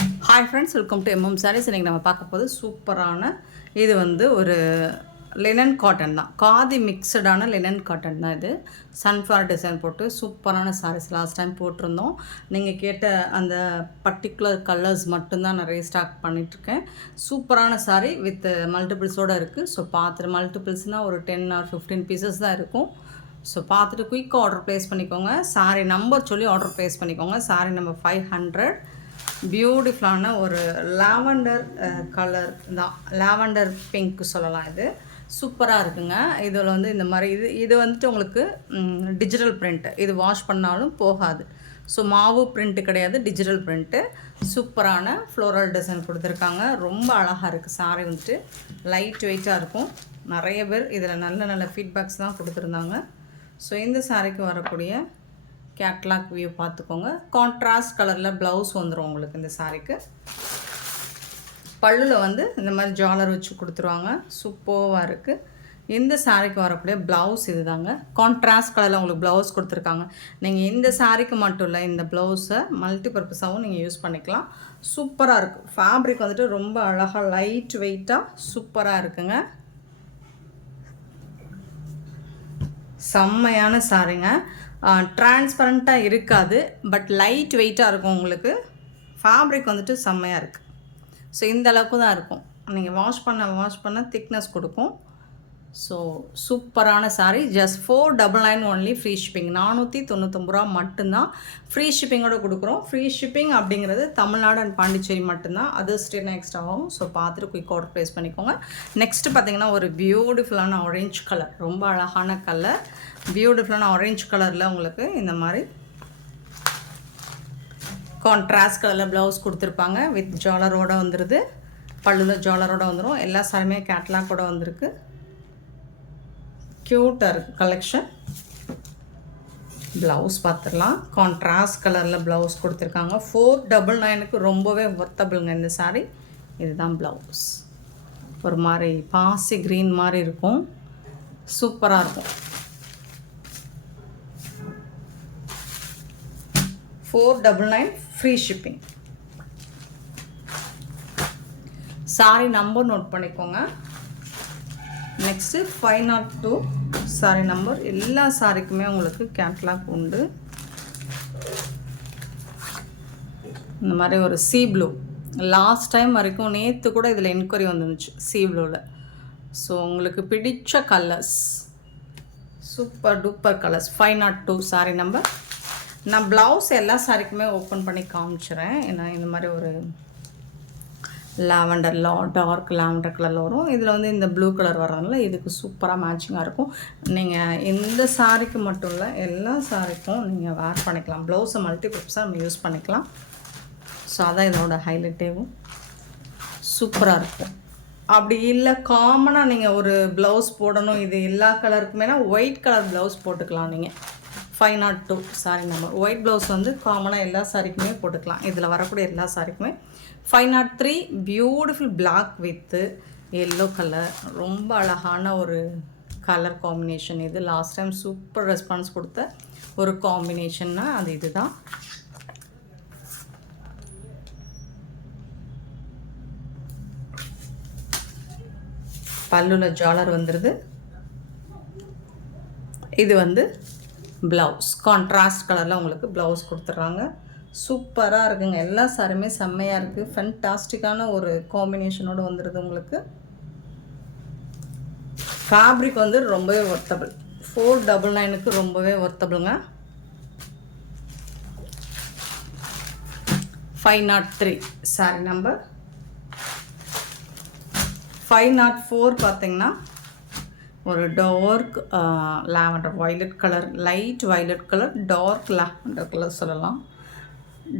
Hi friends, welcome to sarees. இன்றைக்கி நம்ம பார்க்க போது சூப்பரான இது ஒரு லினன் காட்டன் தான். காதி மிக்சடான லினன் காட்டன் தான் இது. சன்ஃப்ளவர் டிசைன் போட்டு சூப்பரான சாரீஸ் லாஸ்ட் டைம் போட்டிருந்தோம். நீங்கள் கேட்ட அந்த பர்டிகுலர் கலர்ஸ் மட்டும்தான் நிறைய ஸ்டாக் பண்ணிகிட்ருக்கேன். சூப்பரான சாரீ வித் மல்டிபிள்ஸோடு இருக்குது. ஸோ பார்த்துட்டு மல்டிபிள்ஸ்னால் ஒரு 10 or 15 பீசஸ் தான் இருக்கும். ஸோ பார்த்துட்டு குயிக்காக ஆர்டர் ப்ளேஸ் பண்ணிக்கோங்க. சாரீ நம்பர் சொல்லி ஆர்டர் ப்ளேஸ் பண்ணிக்கோங்க. சாரீ நம்பர் 500. பியூட்டிஃபுல்லான ஒரு லாவெண்டர் கலர் தான், லாவெண்டர் பிங்க் சொல்லலாம். இது சூப்பராக இருக்குங்க. இதில் இந்த மாதிரி இது உங்களுக்கு டிஜிட்டல் பிரிண்ட்டு. இது வாஷ் பண்ணாலும் போகாது. ஸோ மாவு பிரிண்ட்டு கிடையாது, டிஜிட்டல் பிரிண்ட்டு. சூப்பரான ஃப்ளோரல் டிசைன் கொடுத்துருக்காங்க. ரொம்ப அழகாக இருக்குது. சாரீ லைட் வெயிட்டாக இருக்கும். நிறைய பேர் இதில் நல்ல நல்ல ஃபீட்பேக்ஸ் தான் கொடுத்துருந்தாங்க. ஸோ இந்த சாரீக்கு வரக்கூடிய கேட்லாக் வியூ பார்த்துக்கோங்க. கான்ட்ராஸ்ட் கலரில் ப்ளவுஸ் வந்துடும் உங்களுக்கு இந்த சாரீக்கு. பல்லுவில் இந்த மாதிரி ஜாலர் வச்சு கொடுத்துருவாங்க. சூப்பராக இருக்குது. இந்த சாரீக்கு வரக்கூடிய ப்ளவுஸ் இது தாங்க. கான்ட்ராஸ்ட் கலரில் உங்களுக்கு ப்ளவுஸ் கொடுத்துருக்காங்க. நீங்கள் இந்த சாரீக்கு மட்டும் இல்லை, இந்த ப்ளவுஸை மல்டிபர்பஸாகவும் நீங்கள் யூஸ் பண்ணிக்கலாம். சூப்பராக இருக்குது. ஃபேப்ரிக் ரொம்ப அழகாக லைட் வெயிட்டாக சூப்பராக இருக்குங்க. செம்மையான சாரீங்க. டிரான்ஸ்பரண்ட்டாக இருக்காது, பட் லைட் வெயிட்டாக இருக்கும். உங்களுக்கு ஃபேப்ரிக் செம்மையாக இருக்குது. ஸோ இந்த அளவுக்கு தான் இருக்கும். நீங்கள் வாஷ் பண்ண திக்னஸ் கொடுக்கும். ஸோ சூப்பரான sari. Just 499 only. Free shipping. 499 ரூபா மட்டும்தான். ஃப்ரீ ஷிப்பிங்கோடு கொடுக்குறோம். ஃப்ரீ ஷிப்பிங் அப்படிங்கிறது தமிழ்நாடு அண்ட் பாண்டிச்சேரி மட்டும்தான். அது ஸ்டேட் எக்ஸ்ட்ரா ஆகும். ஸோ பார்த்துட்டு குயிக் ஆர்டர் ப்ளேஸ் பண்ணிக்கோங்க. நெக்ஸ்ட்டு பார்த்தீங்கன்னா ஒரு பியூட்டிஃபுல்லான ஆரஞ்ச் கலர். ரொம்ப அழகான கலர். பியூட்டிஃபுல்லான ஆரஞ்ச் கலரில் உங்களுக்கு இந்த மாதிரி கான்ட்ராஸ்ட் கலரில் ப்ளவுஸ் கொடுத்துருப்பாங்க. வித் ஜாலரோடு வந்துடுது. பல்லுவில் ஜாலரோடு வந்துடும். எல்லா சாரியுமே கேட்லாக்கோடு வந்திருக்கு. க்யூட்டாக இருக்குது கலெக்ஷன். ப்ளவுஸ் பார்த்துடலாம். கான்ட்ராஸ்ட் கலரில் ப்ளவுஸ் கொடுத்துருக்காங்க. 499க்கு ரொம்பவே ஒர்த்தபிளுங்க இந்த சாரீ. இதுதான் ப்ளவுஸ். ஒரு மாதிரி பாசி க்ரீன் மாதிரி இருக்கும். சூப்பராக இருக்கும். 499 free shipping. Sari number note பண்ணிக்கோங்க. Next 502 sari number. எல்லா சாரிக்குமே உங்களுக்கு கேட்லாக் உண்டு. இந்த மாதிரி ஒரு சீ ப்ளூ. லாஸ்ட் டைம் வரைக்கும் நேற்று கூட இதில் என்கொயரி வந்துருந்துச்சு சீ ப்ளூவில். ஸோ உங்களுக்கு பிடிச்ச colours, super duper colours. 502 sari number. நான் ப்ளவுஸ் எல்லா சாரிக்குமே ஓப்பன் பண்ணி காமிச்சிடுறேன். ஏன்னா இந்த மாதிரி ஒரு லாவெண்டரில் டார்க் லாவெண்டர் கலரில் வரும். இதில் இந்த ப்ளூ கலர் வர்றதுனால இதுக்கு சூப்பராக மேட்சிங்காக இருக்கும். நீங்கள் இந்த சாரிக்கு மட்டும் இல்லை, எல்லா சாரிக்கும் நீங்கள் வேர் பண்ணிக்கலாம். ப்ளவுஸை மல்டிபர்பஸாக நம்ம யூஸ் பண்ணிக்கலாம். ஸோ அதான் இதோட ஹைலைட்டேவும். சூப்பராக இருக்கும். அப்படி இல்லை காமனாக நீங்கள் ஒரு ப்ளவுஸ் போடணும், இது எல்லா கலருக்குமேனா ஒயிட் கலர் ப்ளவுஸ் போட்டுக்கலாம் நீங்கள். 502 சாரி நம்பர். ஒயிட் ப்ளவுஸ் காமனாக எல்லா சாரிக்குமே போட்டுக்கலாம். இதில் வரக்கூடிய எல்லா சாரிக்குமே. 503 beautiful black with yellow colour. ரொம்ப அழகான ஒரு கலர் காம்பினேஷன் இது. லாஸ்ட் டைம் சூப்பர் ரெஸ்பான்ஸ் கொடுத்த ஒரு காம்பினேஷன்னா அது இதுதான். பல்லுல ஜாலர் வந்துடுது. இது ப்ளவுஸ் கான்ட்ராஸ்ட் கலரில் உங்களுக்கு ப்ளவுஸ் கொடுத்துட்றாங்க. சூப்பராக இருக்குங்க. எல்லா சாரியுமே செம்மையாக இருக்குது. ஃபென்டாஸ்டிக்கான ஒரு காம்பினேஷனோடு வந்துடுது உங்களுக்கு. ஃபேப்ரிக் ரொம்பவே ஒர்த்தபிள். 499க்கு ரொம்பவே ஒர்த்தபிளுங்க. 503 சாரி நம்பர். 504 பார்த்தீங்கன்னா ஒரு dark lavender violet colour, light violet colour, dark lavender colour சொல்லலாம்.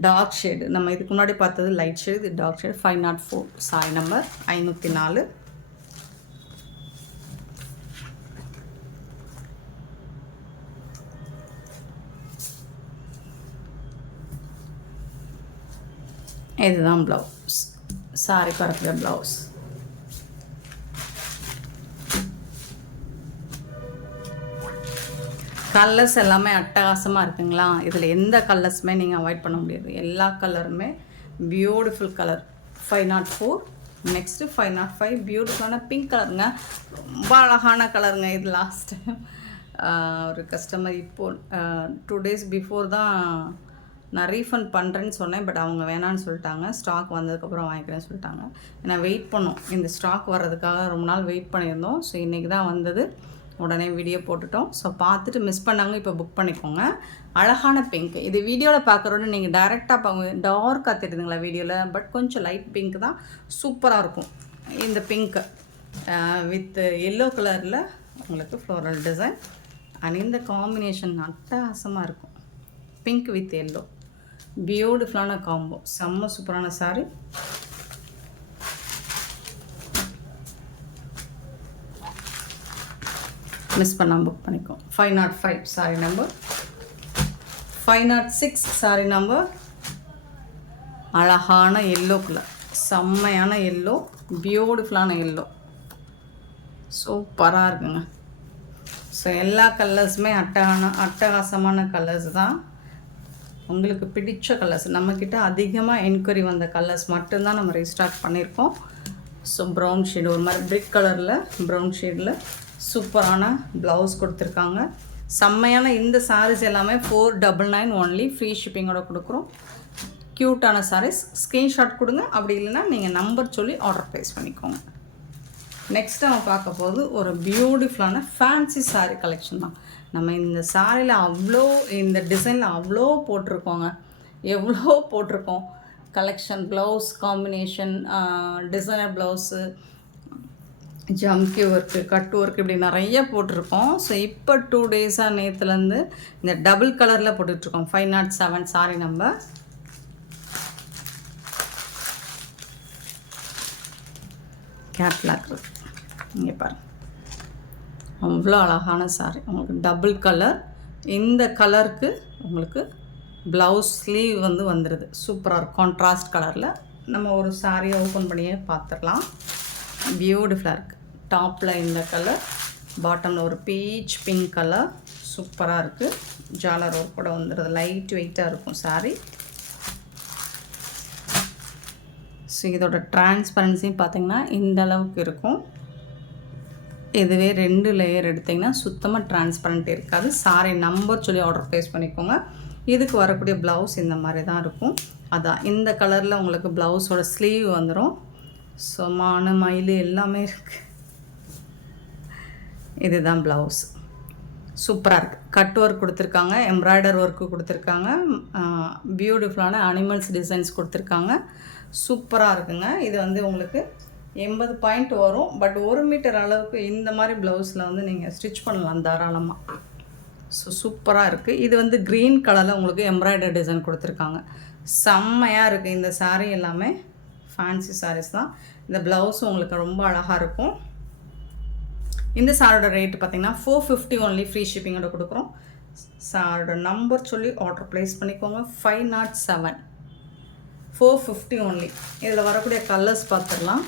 Dark shade. நம்ம இதுக்கு முன்னாடி பார்த்தது லைட் ஷேடு, இது டார்க் ஷேடு. 504 சாரி நம்பர். 504. இதுதான் ப்ளவுஸ். சாரி பரப்பில் ப்ளவுஸ். கலர்ஸ் எல்லாமே அட்டகாசமாக இருக்குங்களா. இதில் எந்த கலர்ஸுமே நீங்கள் அவாய்ட் பண்ண முடியாது. எல்லா கலருமே பியூட்டிஃபுல் கலர் 504. நெக்ஸ்ட்டு 505 பியூட்டிஃபுல்லான பிங்க் கலருங்க. ரொம்ப அழகான கலருங்க. இது லாஸ்ட் டைம் ஒரு கஸ்டமர் இப்போது 2 days பிஃபோர் தான் நான் ரீஃபண்ட் பண்ணுறேன்னு சொன்னேன். பட் அவங்க வேணான்னு சொல்லிட்டாங்க. ஸ்டாக் வந்ததுக்கப்புறம் வாங்கிக்கிறேன்னு சொல்லிட்டாங்க. ஏன்னா வெயிட் பண்ணோம், இந்த ஸ்டாக் வர்றதுக்காக ரொம்ப நாள் வெயிட் பண்ணியிருந்தோம். ஸோ இன்றைக்கி தான் வந்தது, உடனே வீடியோ போட்டுட்டோம். ஸோ பார்த்துட்டு மிஸ் பண்ணவங்க இப்போ புக் பண்ணிக்கோங்க. அழகான பிங்க். இது வீடியோவில் பார்க்குறோன்னு நீங்கள் டைரெக்டாக பார்க்க டார்க்காக தெரியுதுங்களா வீடியோவில், பட் கொஞ்சம் லைட் பிங்க் தான், சூப்பராக இருக்கும் இந்த பிங்க்கு வித் எல்லோ கலரில் உங்களுக்கு ஃப்ளோரல் டிசைன். அண்ட் இந்த காம்பினேஷன் அட்டகாசமாக இருக்கும், பிங்க் வித் எல்லோ. பியூட்டிஃபுல்லான காம்போ, செம்ம சூப்பரான சாரி. மிஸ் பண்ணாமல் புக் பண்ணிக்கோம். 505 சாரி நம்பர். 506 சாரி நம்பர். அழகான எல்லோ கலர், செம்மையான எல்லோ, பியூட்டிஃபுல்லான எல்லோ, சூப்பராக இருக்குங்க. ஸோ எல்லா கலர்ஸுமே அட்டகாசமான கலர்ஸ் தான். உங்களுக்கு பிடிச்ச கலர்ஸ், நம்மக்கிட்ட அதிகமாக என்கொயரி வந்த கலர்ஸ் மட்டும்தான் நம்ம ரீஸ்டாக் பண்ணியிருக்கோம். ஸோ ப்ரௌன் ஷேடு, ஒரு மாதிரி பிரிக் கலரில் ப்ரௌன் ஷேடில் சூப்பரான ப்ளவுஸ் கொடுத்துருக்காங்க. செம்மையான இந்த சாரீஸ் எல்லாமே 499 ஒன்லி, ஃப்ரீ ஷிப்பிங்கோட கொடுக்குறோம். க்யூட்டான சாரீஸ், ஸ்க்ரீன்ஷாட் கொடுங்க. அப்படி இல்லைன்னா நீங்கள் நம்பர் சொல்லி ஆர்டர் ப்ளேஸ் பண்ணிக்கோங்க. நெக்ஸ்ட் நம்ம பார்க்க போது ஒரு பியூட்டிஃபுல்லான ஃபேன்சி சாரீ கலெக்ஷன் தான். நம்ம இந்த சாரியில் அவ்வளோ, இந்த டிசைனில் அவ்வளோ போட்டிருக்கோங்க, எவ்வளோ போட்டிருக்கோம் collection. Blouse combination, designer blouse, jamki work, cut work, இப்படி நிறைய போட்டிருக்கோம். ஸோ இப்போ 2 days-ஆக நேற்றுலேருந்து இந்த டபுள் கலரில் போட்டுட்ருக்கோம். 507 சாரி நம்பர். கேட்லாக் இங்கே பாருங்கள், அவ்வளோ அழகான சாரி. உங்களுக்கு டபுள் கலர், இந்த கலருக்கு உங்களுக்கு ப்ளவுஸ் ஸ்லீவ் வந்துடுது. சூப்பராக இருக்கும், கான்ட்ராஸ்ட் கலரில். நம்ம ஒரு சாரியை ஓப்பன் பண்ணியே பார்த்துடலாம். பியூட்டிஃபுல்லாக இருக்குது. டாப்பில் இந்த கலர், பாட்டமில் ஒரு பீச் பிங்க் கலர், சூப்பராக இருக்குது. ஜாலர் ஒர்க் கூட வந்துடுது, லைட் வெயிட்டாக இருக்கும் சாரி. ஸோ இதோட டிரான்ஸ்பரன்சியும் பார்த்திங்கன்னா இந்த அளவுக்கு இருக்கும். இதுவே 2 லேயர் எடுத்திங்கன்னா சுத்தமாக டிரான்ஸ்பரண்ட் இருக்காது. சாரி நம்பர் சொல்லி ஆர்டர் ப்ளேஸ் பண்ணிக்கோங்க. இதுக்கு வரக்கூடிய ப்ளவுஸ் இந்த மாதிரி தான் இருக்கும். அதான் இந்த கலரில் உங்களுக்கு ப்ளவுஸோட ஸ்லீவ் வந்துடும். ஸோ மயில் எல்லாமே இருக்குது. இதுதான் ப்ளவுஸ், சூப்பராக இருக்குது. கட் ஒர்க் கொடுத்துருக்காங்க, எம்ப்ராய்டர் ஒர்க்கு கொடுத்துருக்காங்க, பியூட்டிஃபுல்லான அனிமல்ஸ் டிசைன்ஸ் கொடுத்துருக்காங்க. சூப்பராக இருக்குங்க. இது உங்களுக்கு 80 பாயிண்ட் வரும். பட் 1 மீட்டர் அளவுக்கு இந்த மாதிரி ப்ளவுஸில் நீங்கள் ஸ்டிச் பண்ணலாம் தாராளமாக. ஸோ சூப்பராக இருக்குது. இது க்ரீன் கலரில் உங்களுக்கு எம்ப்ராய்டர் டிசைன் கொடுத்துருக்காங்க. செம்மையாக இருக்குது. இந்த சாரீ எல்லாமே ஃபேன்சி சாரீஸ் தான். இந்த ப்ளவுஸும் உங்களுக்கு ரொம்ப அழகாக இருக்கும். இந்த சாரோட ரேட்டு பார்த்திங்கன்னா 450 ஒன்லி, ஃப்ரீ ஷிப்பிங்கோட கொடுக்குறோம். சாரோட நம்பர் சொல்லி ஆர்டர் ப்ளேஸ் பண்ணிக்கோங்க. 507 450 ஒன்லி. இதில் வரக்கூடிய கலர்ஸ் பார்த்துடலாம்.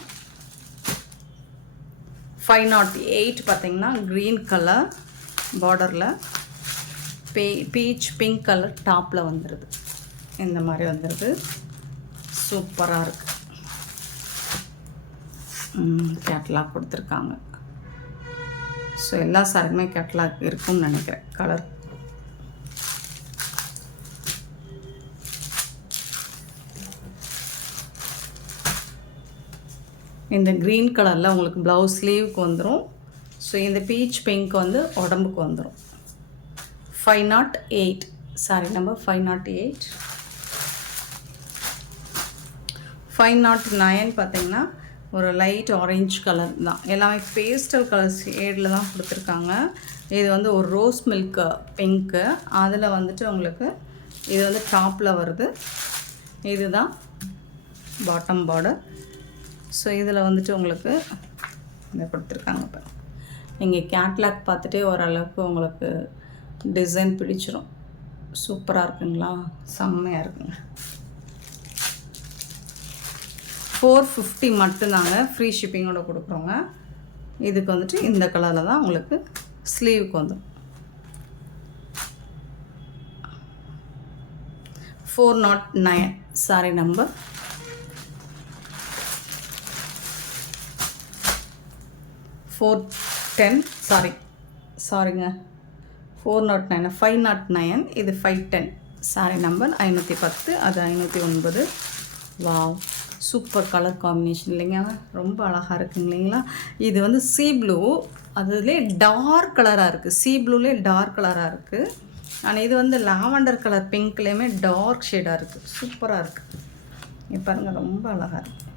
508 பார்த்திங்கன்னா க்ரீன் கலர் பார்டரில் பீச் பிங்க் கலர் டாப்பில் வந்துடுது. இந்த மாதிரி வந்துடுது, சூப்பராக இருக்குது. கேட்லாக் கொடுத்துருக்காங்க. ஸோ எல்லா சாரிக்குமே கேட்லாக் இருக்கும்னு நினைக்கிறேன். கலர் இந்த க்ரீன் கலரில் உங்களுக்கு ப்ளவுஸ் ஸ்லீவுக்கு வந்துடும். ஸோ இந்த பீச் பிங்க் உடம்புக்கு வந்துடும். 508 சாரி நம்பர் 508. 509 பார்த்திங்கன்னா ஒரு லைட் ஆரஞ்சு கலர் தான். எல்லாமே பேஸ்டல் கலர் ஷேடில் தான் கொடுத்துருக்காங்க. இது ஒரு ரோஸ் மில்க் பிங்க்கு. அதில் உங்களுக்கு இது டாப்பில் வருது. இதுதான் பாட்டம் பார்டர். ஸோ இதில் உங்களுக்கு இதை கொடுத்துருக்காங்க. இப்போ நீங்கள் கேட்லாக் பார்த்துட்டே ஓரளவுக்கு உங்களுக்கு டிசைன் பிடிச்சிரும். சூப்பராக இருக்குங்களா, செம்மையாக இருக்குங்க. 450 மட்டும்தாங்க, ஃப்ரீ ஷிப்பிங்கோட கொடுக்குறோங்க. இதுக்கு இந்த கலரில் தான் உங்களுக்கு ஸ்லீவுக்கு வந்துடும். 409 சாரி நம்பர். 410 சாரிங்க 409 509 இது 510 சாரி நம்பர் 510 அது 509. வாவ் சூப்பர் கலர் காம்பினேஷன் இல்லைங்க, ரொம்ப அழகாக இருக்குங்க இல்லைங்களா. இது வந்து சீ ப்ளூ, அதுலேயே டார்க் கலராக இருக்குது, சீ ப்ளூலேயே டார்க் கலராக இருக்குது. ஆனால் இது வந்து லாவெண்டர் கலர் பிங்க்லேயுமே டார்க் ஷேடாக இருக்குது, சூப்பராக இருக்குது. இப்போ பாருங்கள் ரொம்ப அழகாக இருக்குது,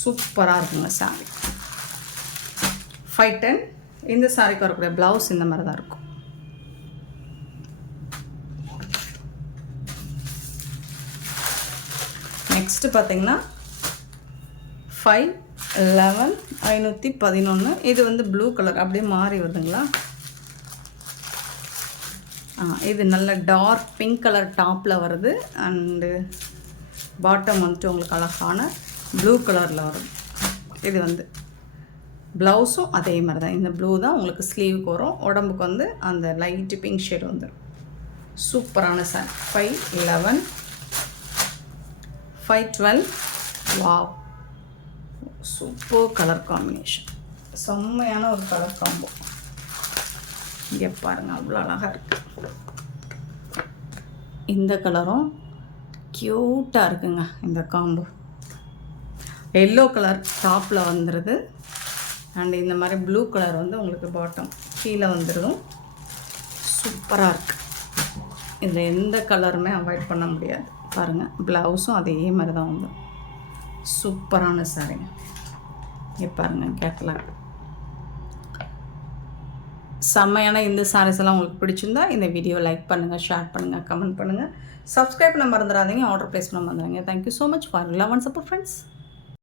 சூப்பராக இருக்குங்க சாரி. 510. இந்த சாரிக்கு வரக்கூடிய ப்ளவுஸ் இந்த மாதிரி தான் இருக்கும். நெக்ஸ்ட்டு பார்த்தீங்கன்னா 511 511. இது வந்து ப்ளூ கலர் அப்படியே மாறி வருதுங்களா. இது நல்ல டார்க் பிங்க் கலர் டாப்பில் வருது. அண்டு பாட்டம் வந்துட்டு உங்களுக்கு அழகான ப்ளூ கலரில் வரும். இது வந்து ப்ளவுஸும் அதே மாதிரி தான், இந்த ப்ளூ தான் உங்களுக்கு ஸ்லீவுக்கு வரும். உடம்புக்கு வந்து அந்த லைட்டு பிங்க் ஷேட் வந்துடும். சூப்பரான sorry. 511 512. Wow super colour combination, செம்மையான ஒரு கலர் காம்போ. இங்கே பாருங்கள் அவ்வளோ அழகாக இருக்குது. இந்த கலரும் க்யூட்டாக இருக்குங்க. இந்த காம்போ எல்லோ கலர் டாப்பில் வந்துடுது. அண்ட் இந்த மாதிரி ப்ளூ கலர் வந்து உங்களுக்கு பாட்டம் கீழே வந்துடுதும். சூப்பராக இருக்குது. இதில் எந்த கலருமே அவாய்ட் பண்ண முடியாது. பாருங்கள் ப்ளவுஸும் அதே மாதிரி தான் வந்து சூப்பரான சாரிங்க. இங்கே பாருங்கள் கேட்கலாம் செம்மையான இந்த சாரீஸ் எல்லாம் உங்களுக்கு பிடிச்சிருந்தா இந்த வீடியோ லைக் பண்ணுங்கள், ஷேர் பண்ணுங்கள், கமெண்ட் பண்ணுங்கள், சப்ஸ்கிரைப் பண்ண மறந்துடாதீங்க, ஆர்டர் ப்ளேஸ் பண்ண மறந்துடாதீங்க. Thank you so much for love and support friends.